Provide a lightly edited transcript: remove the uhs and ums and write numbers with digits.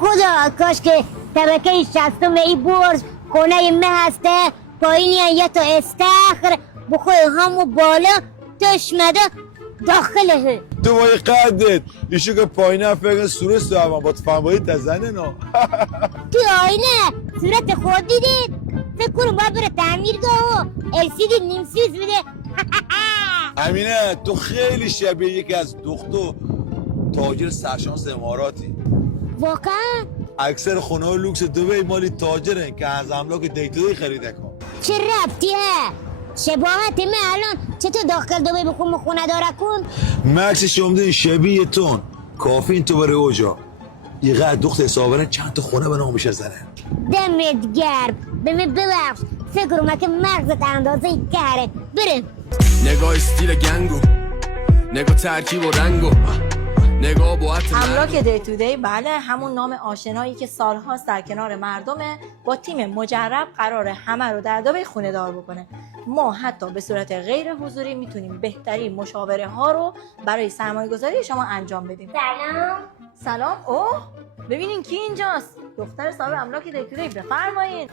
خدا کاش که طبقه 60 ای برج خونه مه هسته پایین یه تا استخر بخواه همو بالا تشمده داخله تو با قدت ایشو که پایینه فکر سورست دارم با تفنبایی تزنه نا تو آینه صورت خود دیدید فکر کنم باید بره تعمیرگاه و LCD نیم سوز بده امینه تو خیلی شبیه یکی از دختر تاجر سرشانس اماراتی واقعا اکثر خونه های لوکس دبی مالی تاجرن که از املاک دیتایی خریده کن چه ربطی ها شباهت من الان چطور داخل دوبه بخون خونه داره کن مکس شمده شبیه تون کافی این تو بره اوجا یه قد دخت حسابانه چند تا خونه به نامش زنه دمت گرم ببخش فکر اومد که مغزت اندازه گره بره نگاه استیل گنگو نگاه ترکیب و رنگو نگاه باعت املاک دی تو دی بله همون نام آشنایی که سالهاست در کنار مردمه با تیم مجرب قراره همه رو در دبی خونه دار بکنه ما حتی به صورت غیر حضوری میتونیم بهترین مشاوره ها رو برای سرمایه گذاری شما انجام بدیم سلام اوه ببینین کی اینجاست دختر صاحب املاک دی تو دی بفرمایید